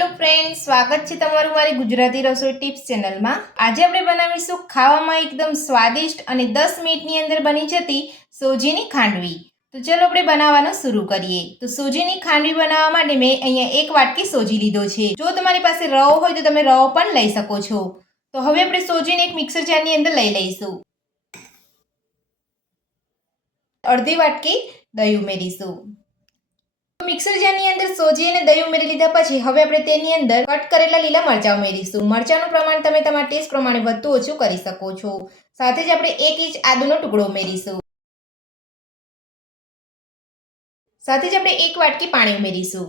Hello friend, સ્વાગત છે તમારું મારી ગુજરાતી રસોઈ ટિપ્સ ચેનલમાં। આજે આપણે બનાવીશું ખાવામાં એકદમ સ્વાદિષ્ટ અને 10 મિનિટની અંદર બની જતી સોજીની ખાંડવી। તો ચલો આપણે બનાવવાનું શરૂ કરીએ। તો સોજીની ખાંડવી બનાવવા માટે મેં અહીંયા 1 વાટકી સોજી લીધો છે। જો તમારી પાસે રવો હોય તો તમે રવો પણ લઈ શકો છો। તો હવે આપણે સોજીને એક મિક્સર જારની અંદર લઈ લઈશું। અડધી વાટકી દહીં ઉમેરીશું। મિક્સર જારની અંદર સોજી અને દહીં ઉમેરી લીધા પછી હવે આપણે તેની અંદર કટ કરેલા લીલા મરચાં ઉમેરીશું। મરચાંનું પ્રમાણ તમે તમારા ટેસ્ટ પ્રમાણે વધુ ઓછું કરી શકો છો। સાથે જ આપણે 1 ઇંચ આદુનો ટુકડો ઉમેરીશું। સાથે જ આપણે 1 વાટકી પાણી ઉમેરીશું।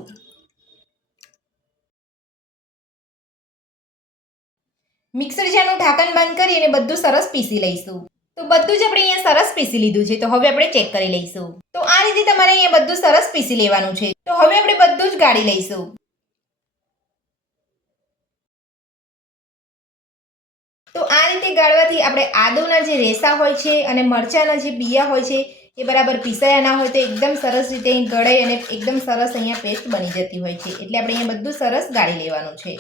મિક્સર જારનું ઢાંકણ બંધ કરી અને બધું સરસ પીસી લઈશું। તો બધું જ આપણે અહીંયા સરસ પીસી લીધું છે। તો હવે આપણે ચેક કરી લઈશું। તો આ રીતે તમારે અહીંયા બધું સરસ પીસી લેવાનું છે। તો હવે આપણે બધું જ ગાળી લઈશું। તો આ રીતે ગાળવાથી આપણે આદુના જે રેસા હોય છે અને મરચાંના જે બિયા હોય છે એ બરાબર પીસાયા ના હોય તો એકદમ સરસ રીતે ગળાઈ અને એકદમ સરસ અહીંયા પેસ્ટ બની જતી હોય છે। એટલે આપણે અહીંયા બધું સરસ ગાળી લેવાનું છે।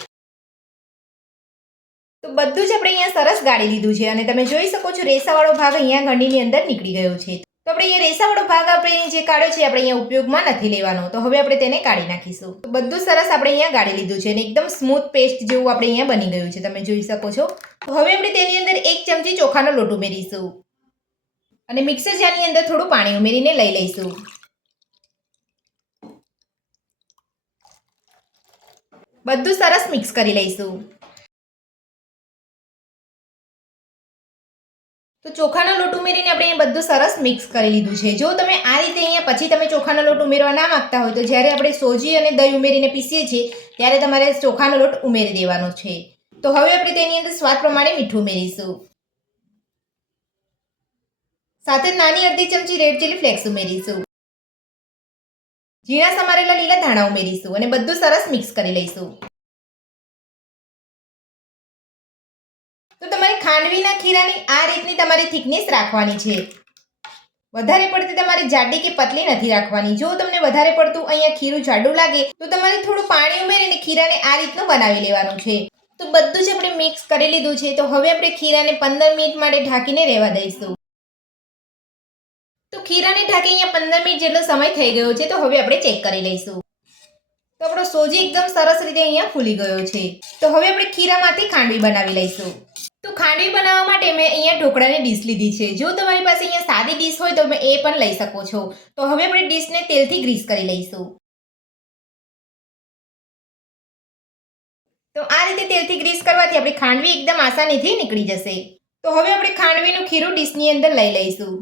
તો બધું જ આપણે અહીંયા સરસ ગાળી લીધું છે અને તમે જોઈ શકો છો રેસાવાળો ભાગ અહીંયા ગંડીની અંદર નીકળી ગયો છે। તો આપણે અહીંયા રેસાવાળો ભાગ આપણે જે કાઢ્યો છે આપણે અહીંયા ઉપયોગમાં નથી લેવાનો। તો હવે આપણે તેને કાઢી નાખીશું। તો બધું સરસ આપણે અહીંયા ગાળી લીધું છે અને એકદમ સ્મૂથ પેસ્ટ જેવું આપણે અહીંયા બની ગયું છે, તમે જોઈ શકો છો। તો હવે આપણે તેની અંદર 1 ચમચી ચોખાનો લોટ ઉમેરીશું અને મિક્સર જારની અંદર થોડું પાણી ઉમેરીને લઈ લઈશું। બધું સરસ મિક્સ કરી લઈશું। તો ચોખાનો લોટ ઉમેરીને આપણે અહીંયા બધું સરસ મિક્સ કરી લીધું છે। જો તમે આ રીતે અહીંયા પછી તમે ચોખાનો લોટ ઉમેરવા ના માંગતા હોય તો જ્યારે આપણે સોજી અને દહીં ઉમેરીને પીસીએ છીએ ત્યારે તમારે ચોખાનો લોટ ઉમેરી દેવાનો છે। તો હવે આપણે તેની અંદર સ્વાદ પ્રમાણે મીઠું ઉમેરીશું। સાથે નાની અડધી ચમચી રેડ ચીલી ફ્લેક્સ ઉમેરીશું। ઝીણા સમારેલા લીલા ધાણા ઉમેરીશું અને બધું સરસ મિક્સ કરી લઈશું। તો તમારે ખાંડવીના ખીરાની આ રીતની તમારી થિકનેસ રાખવાની છે। વધારે પડતી તમારે જાડી કે પતલી નથી રાખવાની। જો તમને વધારે પડતું અહીંયા ખીરું જાડું લાગે તો તમારે થોડું પાણી ઉમેરીને ખીરાને આ રીતનું બનાવી લેવાનું છે। તો બધું જ આપણે મિક્સ કરી લીધું છે। તો હવે આપણે ખીરાને 15 મિનિટ માટે ઢાંકીને રહેવા દઈશું। તો ખીરાને ઢાંકી અહીંયા 15 મિનિટ જેટલો સમય થઈ ગયો છે। તો હવે આપણે ચેક કરી લઈશું। તો આપણો સોજી એકદમ સરસ રીતે અહીંયા ફૂલી ગયો છે। તો હવે આપણે ખીરામાંથી ખાંડવી બનાવી લઈશું। તો ખાંડવી બનાવવા માટે મેં અહીંયા ઢોકળાની ડીશ લીધી છે। જો તમારી પાસે અહીંયા સાદી ડીશ હોય તો તમે એ પણ લઈ શકો છો। તો હવે આપણે ડીશને તેલથી ગ્રીસ કરી લઈશું। તો આ રીતે તેલથી ગ્રીસ કરવાથી આપણી ખાંડવી એકદમ આસાનીથી નીકળી જશે। તો હવે આપણે ખાંડવીનું ખીરું ડીશની અંદર લઈ લઈશું।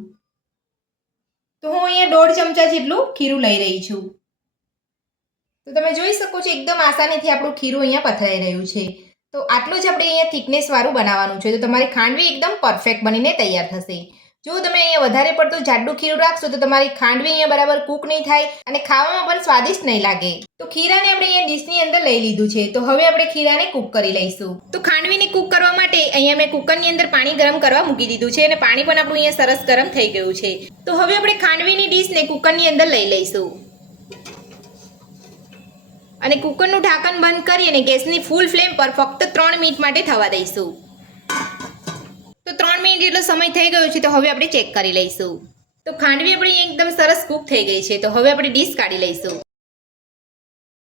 તો હું અહીંયા 1.5 ચમચા જેટલું ખીરું લઈ રહી છું। તો તમે જોઈ શકો છો એકદમ આસાનીથી આપણું ખીરું અહીંયા પથરાઈ રહ્યું છે। તો આટલું જ આપણે અહીંયા થિકનેસ વાળું બનાવવાનું છે। તો તમારી ખાંડવી એકદમ પરફેક્ટ બનીને તૈયાર થશે। જો તમે અહીંયા વધારે પડતું જાડું ખીરું રાખશો તો તમારી ખાંડવી અહીંયા બરાબર કૂક નહીં થાય અને ખાવામાં પણ સ્વાદિષ્ટ નહીં લાગે। તો ખીરાને આપણે અહીંયા ડીશની અંદર લઈ લીધું છે। તો હવે આપણે ખીરાને કૂક કરી લઈશું। તો ખાંડવીને કૂક કરવા માટે અહીંયા મેં કુકરની અંદર પાણી ગરમ કરવા મૂકી દીધું છે અને પાણી પણ આપણું અહીંયા સરસ ગરમ થઈ ગયું છે। તો હવે આપણે ખાંડવીની ડીશને કુકરની અંદર લઈ લઈશું અને કુકરનું ઢાંકણ બંધ કરી અને ગેસની ફૂલ ફ્લેમ પર ફક્ત 3 મિનિટ માટે થવા દઈશું। તો 3 મિનિટ જેટલો સમય થઈ ગયો છે। તો હવે આપણે ચેક કરી લઈશું। તો ખાંડવી આપણી એકદમ સરસ કૂક થઈ ગઈ છે। તો હવે આપણે ડીશ કાઢી લઈશું।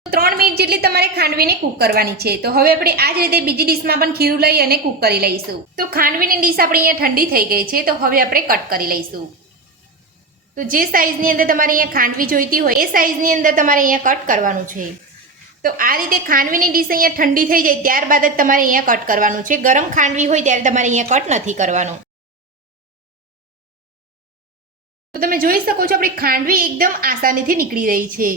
3 મિનિટ જેટલી તમારે ખાંડવીને કૂક કરવાની છે। તો હવે આપણે આ જ રીતે બીજી ડીશમાં પણ ખીરું લઈ અને કૂક કરી લઈશું। તો ખાંડવીની ડીશ આપણી અહીંયા ઠંડી થઈ ગઈ છે। તો હવે આપણે કટ કરી લઈશું। તો જે સાઈઝની અંદર તમારે અહીંયા ખાંડવી જોઈતી હોય એ સાઈઝની અંદર તમારે અહીંયા કટ કરવાનું છે। તો આ રીતે ખાંડવીની ડીશ અહીંયા ઠંડી થઈ જાય ત્યારબાદ જ તમારે અહીંયા કટ કરવાનું છે। ગરમ ખાંડવી હોય ત્યારે તમારે અહીંયા કટ નથી કરવાનું। તો તમે જોઈ શકો છો આપણી ખાંડવી એકદમ આસાનીથી નીકળી રહી છે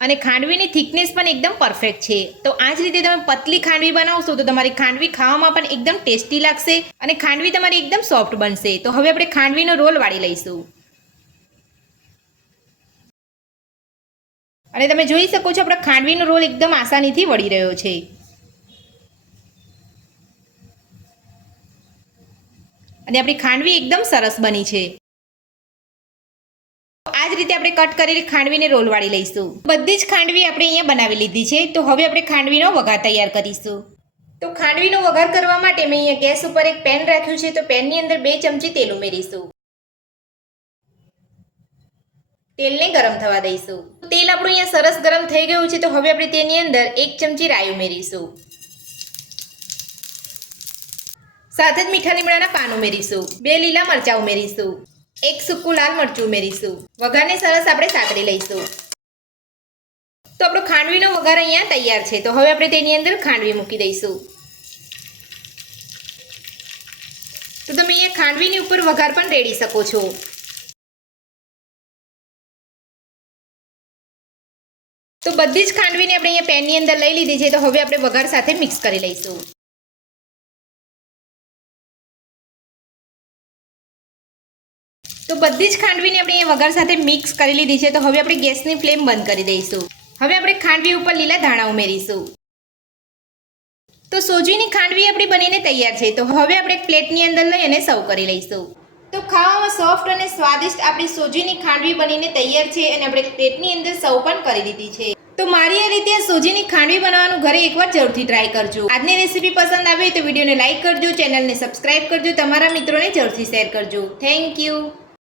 અને ખાંડવીની થિકનેસ પણ એકદમ પરફેક્ટ છે। તો આ જ રીતે તમે પતલી ખાંડવી બનાવશો તો તમારી ખાંડવી ખાવામાં પણ એકદમ ટેસ્ટી લાગશે અને ખાંડવી તમારી એકદમ સોફ્ટ બનશે। તો હવે આપણે ખાંડવીનો રોલ વાળી લઈશું અને તમે જોઈ શકો છો આપણા ખાંડવીનો રોલ એકદમ આસાનીથી વળી રહ્યો છે અને આપણી ખાંડવી એકદમ સરસ બની છે। આ જ રીતે આપણે કટ કરેલી ખાંડવીને રોલ વાળી લઈશું. બધી જ ખાંડવી આપણે અહીંયા બનાવી લીધી છે. તો હવે આપણે ખાંડવીનો વઘાર તૈયાર કરીશું. તો ખાંડવીનો વઘાર કરવા માટે મેં અહીંયા ગેસ ઉપર એક પેન રાખ્યું છે. તો પેનની અંદર 2 ચમચી તેલ ઉમેરીશું. તેલને ગરમ થવા દઈશું. તેલ આપણું અહીંયા સરસ ગરમ થઈ ગયું છે. તો હવે આપણે તેની અંદર 1 ચમચી રાઈ ઉમેરીશું. સાથે જ મીઠા લીમડાના પાન ઉમેરીશું. 2 લીલા મરચાં ઉમેરીશું. 1 સૂકું લાલ મરચું ઉમેરીશું. વઘારને સરસ આપણે સાતળી લઈશું. તો આપણો ખાંડવીનો વઘાર અહીંયા તૈયાર છે. તો હવે આપણે તેની અંદર ખાંડવી મૂકી દઈશું. તો તમે અહીંયા ખાંડવીની ઉપર વઘાર પણ રેડી શકો છો. તો બધી જ ખાંડવીને આપણે અહીંયા પેનની અંદર લઈ લીધી છે. તો હવે આપણે વઘાર સાથે મિક્સ કરી લઈશું. તો બધી જ ખાંડવીને આપણે અહીંયા વઘાર સાથે મિક્સ કરી લીધી છે. તો હવે આપણે ગેસની ફ્લેમ બંધ કરી દઈશું. હવે આપણે ખાંડવી ઉપર લીલા ધાણા ઉમેરીશું. તો સોજીની ખાંડવી આપણી બનીને તૈયાર છે. તો હવે આપણે એક પ્લેટની અંદર લઈ અને સર્વ કરી લઈશું. તો ખાવામાં સોફ્ટ અને સ્વાદિષ્ટ આપણી સોજીની ખાંડવી બનીને તૈયાર છે અને આપણે પ્લેટની અંદર સર્વ પણ કરી દીધી છે. તો મારી આ રીતે સોજીની ખાંડવી બનાવવાનું ઘરે એકવાર જરૂરથી ટ્રાય કરજો. આજની રેસીપી પસંદ આવે તો વિડીયોને લાઇક કરજો, ચેનલને સબસ્ક્રાઇબ કરજો, તમારા મિત્રોને જરૂરથી શેર કરજો. Thank you.